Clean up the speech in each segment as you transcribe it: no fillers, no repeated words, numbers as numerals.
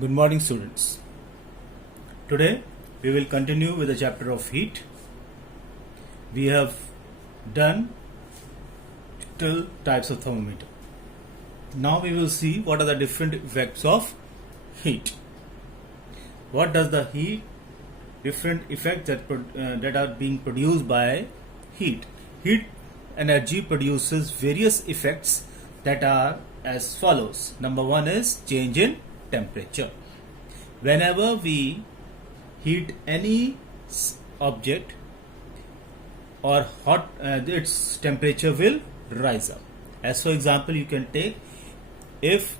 Good morning, students. Today we will continue with the chapter of heat. We have done till types of thermometer. Now we will see what are the different effects of heat. What does the heat, different effects that are being produced by heat. Heat energy produces various effects that are as follows. Number one is change in temperature. Whenever we heat any object or hot, its temperature will rise up. As for example, you can take, if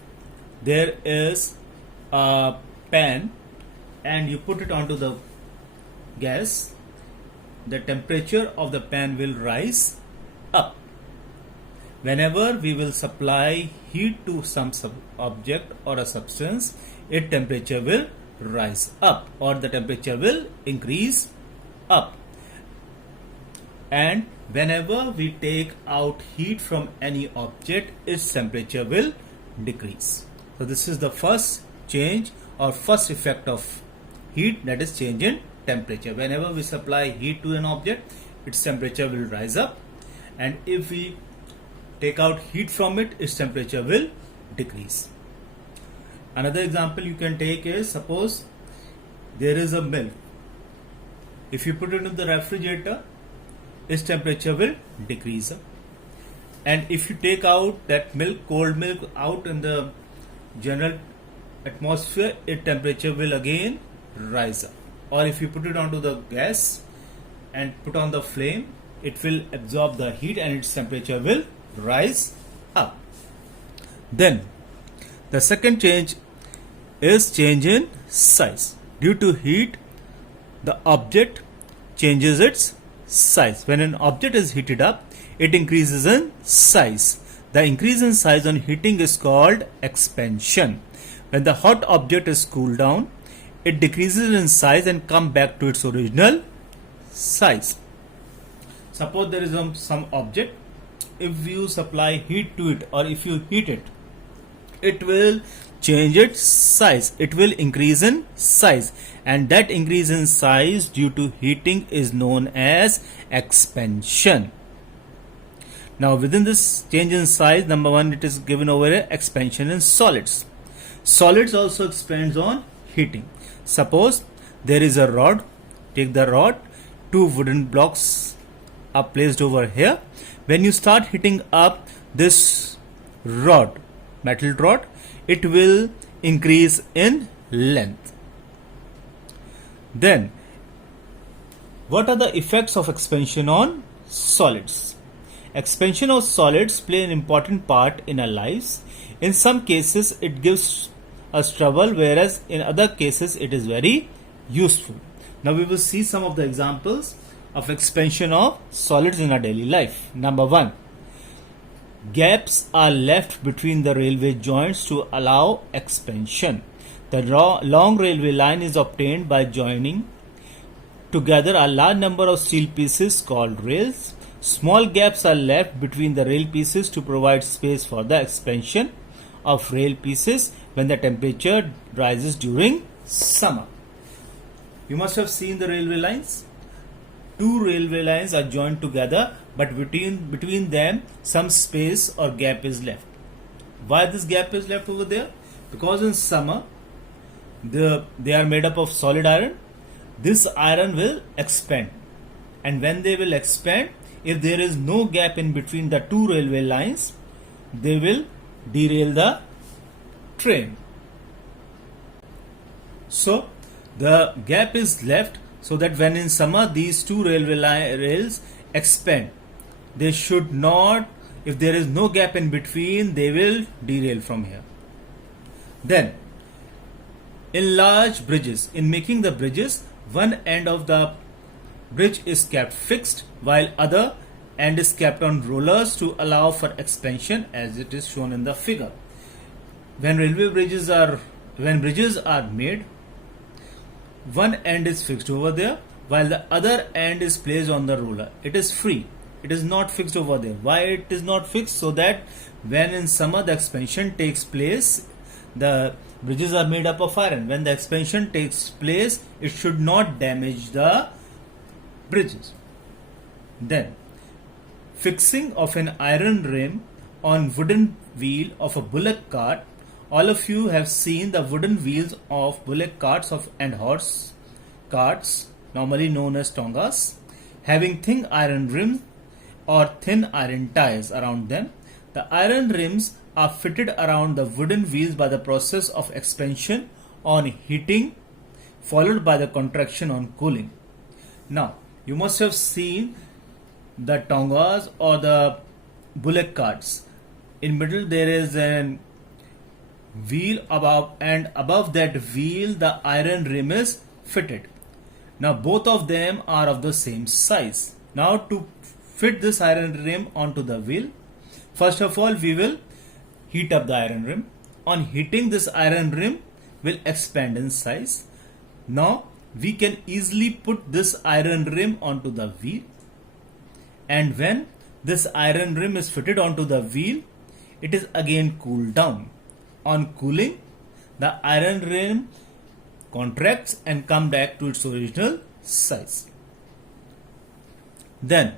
there is a pan and you put it onto the gas, the temperature of the pan will rise up. Whenever we will supply heat to some object or a substance, its temperature will rise up or the temperature will increase up. And whenever we take out heat from any object, its temperature will decrease. So this is the first change or first effect of heat, that is change in temperature. Whenever we supply heat to an object, its temperature will rise up, and if we take out heat from it, its temperature will decrease. Another example you can take is, suppose there is a milk. If you put it in the refrigerator, its temperature will decrease. And if you take out that milk, cold milk, out in the general atmosphere, its temperature will again rise up. Or if you put it onto the gas and put on the flame, it will absorb the heat and its temperature will rise up. Then the second change is change in size. Due to heat, the object changes its size. When an object is heated up, it increases in size. The increase in size on heating is called expansion. When the hot object is cooled down, it decreases in size and comes back to its original size. Suppose there is some object. If you supply heat to it or if you heat it, it will change its size. It will increase in size, and that increase in size due to heating is known as expansion. Now within this change in size, number one, it is given over here expansion in solids. Solids also expands on heating. Suppose there is a rod. Take the rod, two wooden blocks are placed over here. When you start heating up this rod, metal rod, it will increase in length. Then what are the effects of expansion on solids? Expansion of solids play an important part in our lives. In some cases it gives us trouble, whereas in other cases it is very useful. Now we will see some of the examples of expansion of solids in our daily life. Number one, gaps are left between the railway joints to allow expansion. The long railway line is obtained by joining together a large number of steel pieces called rails. Small gaps are left between the rail pieces to provide space for the expansion of rail pieces when the temperature rises during summer. You must have seen the railway lines. Two railway lines are joined together, but between them some space or gap is left. Why this gap is left over there? Because in summer they are made up of solid iron. This iron will expand, and when they will expand, if there is no gap in between the two railway lines, they will derail the train. So the gap is left so that when in summer these two railway rails expand, they should not, if there is no gap in between, they will derail from here. Then in large bridges, in making the bridges, one end of the bridge is kept fixed while other end is kept on rollers to allow for expansion, as it is shown in the figure. When bridges are made, one end is fixed over there while the other end is placed on the roller. It is free. It is not fixed over there. Why it is not fixed? So that when in summer the expansion takes place, The bridges are made up of iron. When the expansion takes place, it should not damage the bridges. Then, fixing of an iron rim on wooden wheel of a bullock cart. All of you have seen the wooden wheels of bullock carts and horse carts, normally known as tongas, having thin iron rims or thin iron tires around them. The iron rims are fitted around the wooden wheels by the process of expansion on heating, followed by the contraction on cooling. Now, you must have seen the tongas or the bullock carts. In middle there is an wheel above, and above that wheel the iron rim is fitted. Now both of them are of the same size. Now to fit this iron rim onto the wheel, first of all we will heat up the iron rim. On heating, this iron rim will expand in size. Now we can easily put this iron rim onto the wheel, and when this iron rim is fitted onto the wheel, it is again cooled down. On cooling, the iron rim contracts and come back to its original size. Then,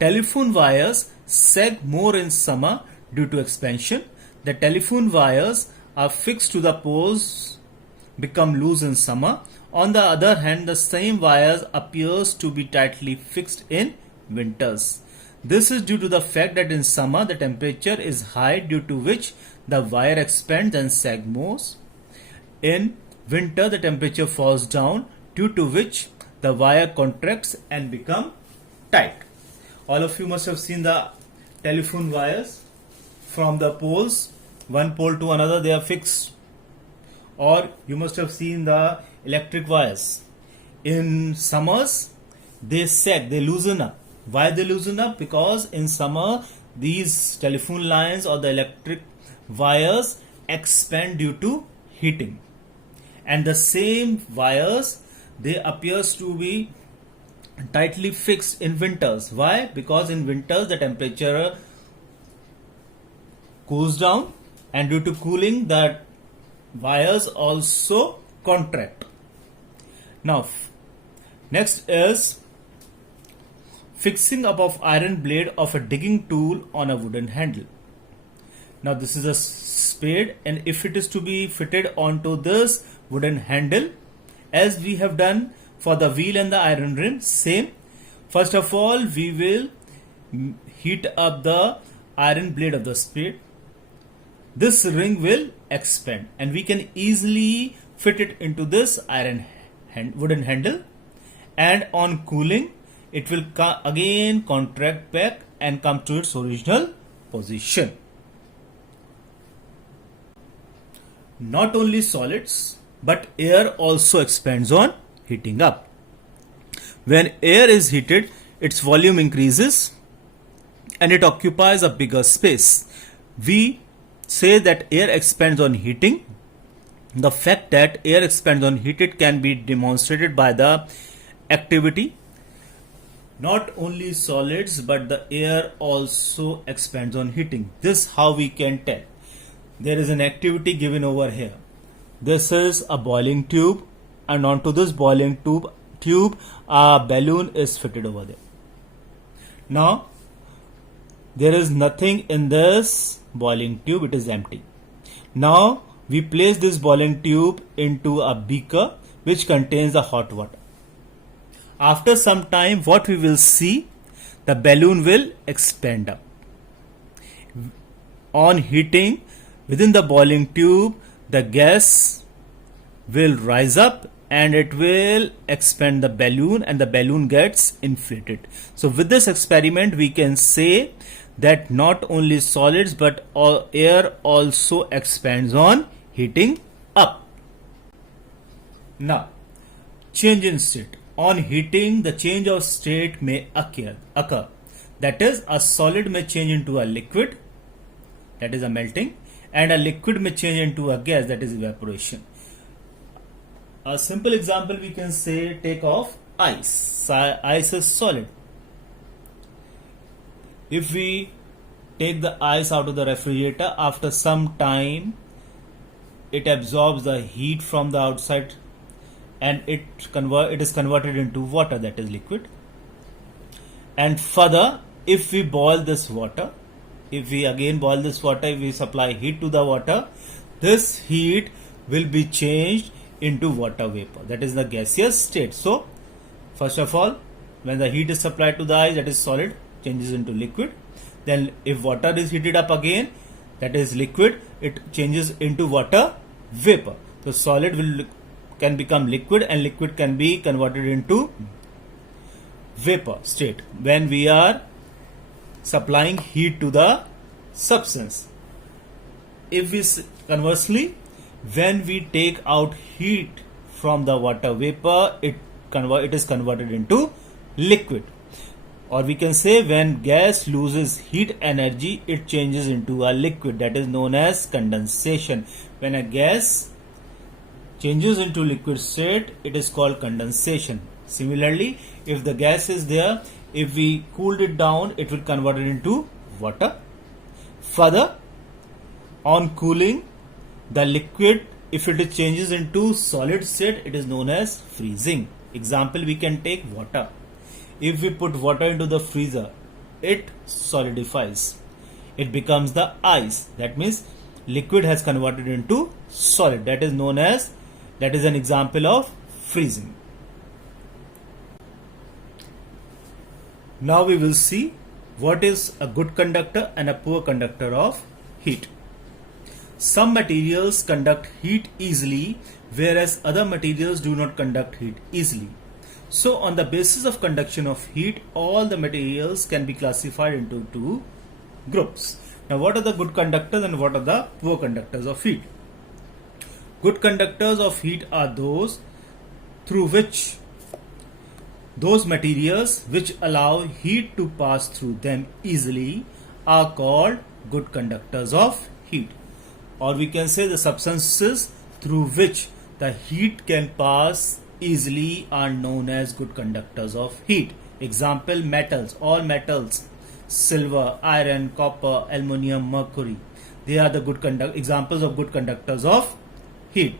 telephone wires sag more in summer due to expansion. The telephone wires are fixed to the poles, become loose in summer. On the other hand, the same wires appears to be tightly fixed in winters. This is due to the fact that in summer the temperature is high, due to which the wire expands and sag more. In winter the temperature falls down, due to which the wire contracts and become tight. All of you must have seen the telephone wires from the poles, one pole to another they are fixed. Or you must have seen the electric wires. In summers they sag, they loosen up. Why they loosen up? Because in summer these telephone lines or the electric wires expand due to heating, and the same wires, they appears to be tightly fixed in winters. Why? Because in winters the temperature cools down, and due to cooling the wires also contract. Now next is fixing up of iron blade of a digging tool on a wooden handle. Now this is a spade, and if it is to be fitted onto this wooden handle, as we have done for the wheel and the iron rim, same. First of all we will heat up the iron blade of the spade. This ring will expand and we can easily fit it into this wooden handle, and on cooling it will again contract back and come to its original position. Not only solids, but air also expands on heating up. When air is heated, its volume increases and it occupies a bigger space. We say that air expands on heating. The fact that air expands on heated can be demonstrated by the activity. Not only solids, but the air also expands on heating. This how we can tell. There is an activity given over here. This is a boiling tube, and onto this boiling tube a balloon is fitted over there. Now there is nothing in this boiling tube, it is empty. Now we place this boiling tube into a beaker which contains the hot water. After some time, what we will see, the balloon will expand up. On heating, within the boiling tube, the gas will rise up and it will expand the balloon, and the balloon gets inflated. So with this experiment we can say that not only solids but air also expands on heating up. Now, change in state. On heating, the change of state may occur. That is, a solid may change into a liquid, that is a melting, and a liquid may change into a gas, that is evaporation. A simple example we can say, take of ice. Ice is solid. If we take the ice out of the refrigerator, after some time it absorbs the heat from the outside and it is converted into water, that is liquid. And further, if we boil this water, if we again boil this water, if we supply heat to the water, this heat will be changed into water vapor, that is the gaseous state. So first of all, when the heat is supplied to the ice, that is solid, changes into liquid. Then if water is heated up again, that is liquid, it changes into water vapor. So solid can become liquid and liquid can be converted into vapor state when we are supplying heat to the substance. If we conversely, when we take out heat from the water vapor, it is converted into liquid. Or we can say when gas loses heat energy, it changes into a liquid, that is known as condensation. When a gas changes into liquid state, it is called condensation. Similarly, if the gas is there, if we cooled it down, it will convert it into water. Further, on cooling, the liquid, if it changes into solid state, it is known as freezing. Example, we can take water. If we put water into the freezer, it solidifies. It becomes the ice. That means liquid has converted into solid. That is an example of freezing. Now we will see what is a good conductor and a poor conductor of heat. Some materials conduct heat easily, whereas other materials do not conduct heat easily. So on the basis of conduction of heat, all the materials can be classified into two groups. Now what are the good conductors and what are the poor conductors of heat? Good conductors of heat are those materials which allow heat to pass through them easily are called good conductors of heat. Or we can say the substances through which the heat can pass easily are known as good conductors of heat. Example, metals, all metals, silver, iron, copper, aluminium, mercury. They are the examples of good conductors of heat.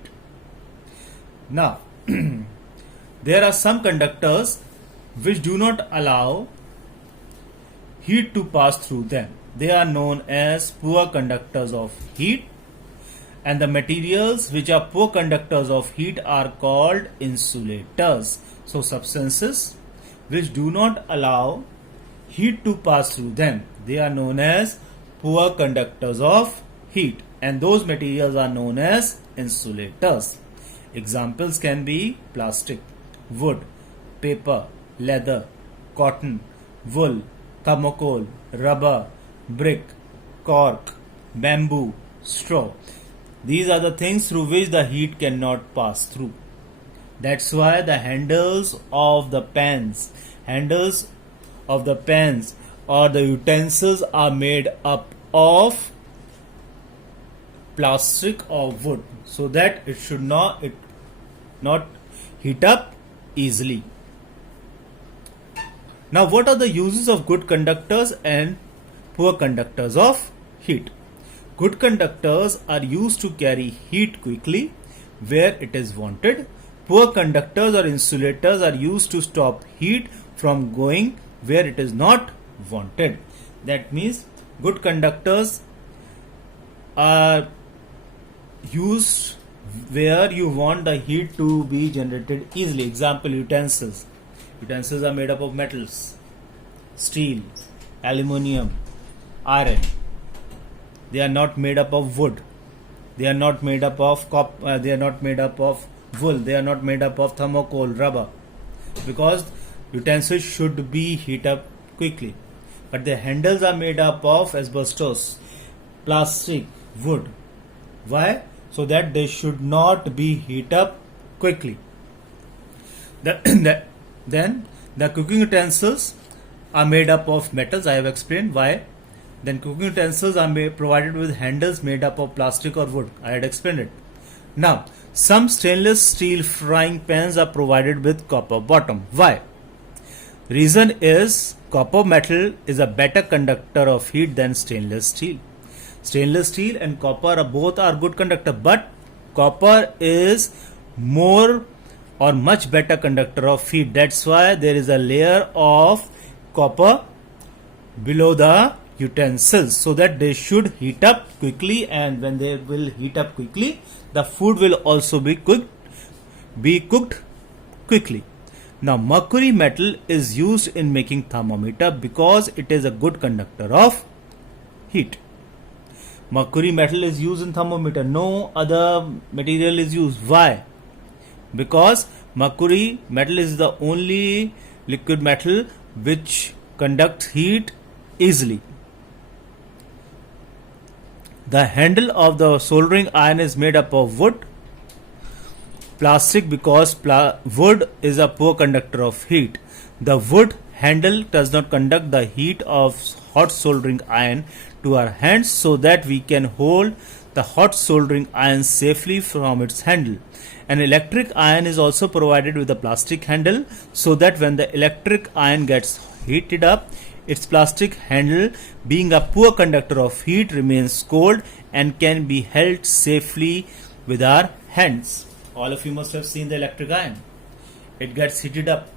Now, there are some conductors which do not allow heat to pass through them. They are known as poor conductors of heat. And the materials which are poor conductors of heat are called insulators. So substances which do not allow heat to pass through them, they are known as poor conductors of heat, and those materials are known as insulators. Examples can be plastic, wood, paper, leather, cotton, wool, thermocol, rubber, brick, cork, bamboo, straw. These are the things through which the heat cannot pass through. That's why the handles of the pans or the utensils are made up of plastic or wood, so that it should not heat up easily. Now, what are the uses of good conductors and poor conductors of heat? Good conductors are used to carry heat quickly where it is wanted. Poor conductors or insulators are used to stop heat from going where it is not wanted. That means good conductors are used where you want the heat to be generated easily. Example, utensils. Utensils are made up of metals, steel, aluminium, iron. They are not made up of wood. They are not made up of they are not made up of wool. They are not made up of thermocol, rubber. Because utensils should be heat up quickly. But the handles are made up of asbestos, plastic, wood. Why? So that they should not be heat up quickly. Then the cooking utensils are made up of metals. I have explained why. Then cooking utensils are provided with handles made up of plastic or wood. I had explained it. Now, some stainless steel frying pans are provided with copper bottom. Why? Reason is copper metal is a better conductor of heat than stainless steel. Stainless steel and copper both are good conductor, but copper is more or much better conductor of heat. That's why there is a layer of copper below the utensils, so that they should heat up quickly, and when they will heat up quickly, the food will also be cooked quickly. Now mercury metal is used in making thermometer because it is a good conductor of heat. Mercury metal is used in thermometer. No other material is used. Why? Because mercury metal is the only liquid metal which conducts heat easily. The handle of the soldering iron is made up of wood. Plastic, because wood is a poor conductor of heat. The wood handle does not conduct the heat of hot soldering iron to our hands, so that we can hold the hot soldering iron safely from its handle. An electric iron is also provided with a plastic handle, so that when the electric iron gets heated up, its plastic handle, being a poor conductor of heat, remains cold and can be held safely with our hands. All of you must have seen the electric iron. It gets heated up.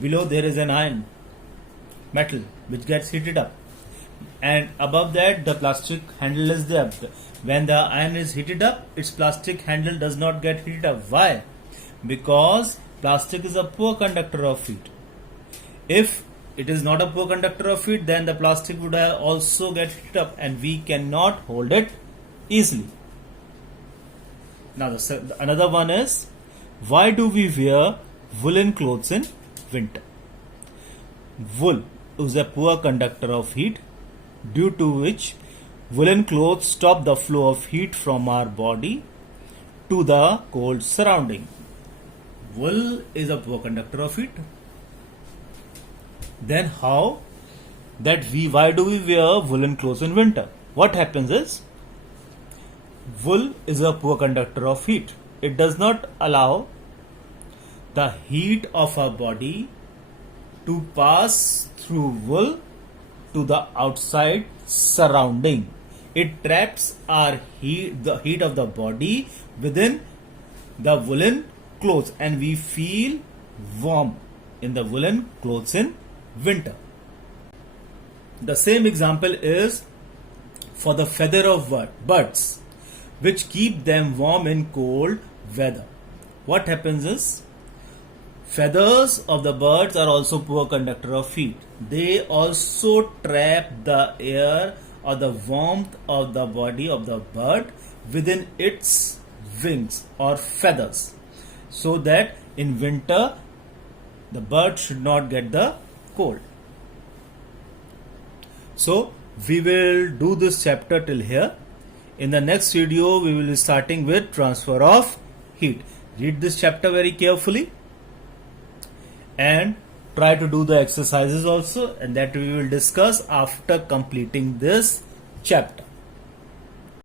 Below there is an iron metal which gets heated up, and above that the plastic handle is there. When the iron is heated up, its plastic handle does not get heated up. Why? Because plastic is a poor conductor of heat. If it is not a poor conductor of heat, then the plastic would also get heated up, and we cannot hold it easily. Now another one is, why do we wear woolen clothes in winter? Wool is a poor conductor of heat, due to which woolen clothes stop the flow of heat from our body to the cold surrounding. Wool is a poor conductor of heat. Then why do we wear woolen clothes in winter? What happens is, wool is a poor conductor of heat. It does not allow the heat of our body to pass through wool to the outside surrounding. It traps the heat of the body within the woolen clothes, and we feel warm in the woolen clothes in winter. The same example is for the feather of birds, which keep them warm in cold weather. What happens is, feathers of the birds are also poor conductor of heat. They also trap the air or the warmth of the body of the bird within its wings or feathers, so that in winter the bird should not get the cold. So we will do this chapter till here. In the next video we will be starting with transfer of heat. Read this chapter very carefully and try to do the exercises also, and that we will discuss after completing this chapter.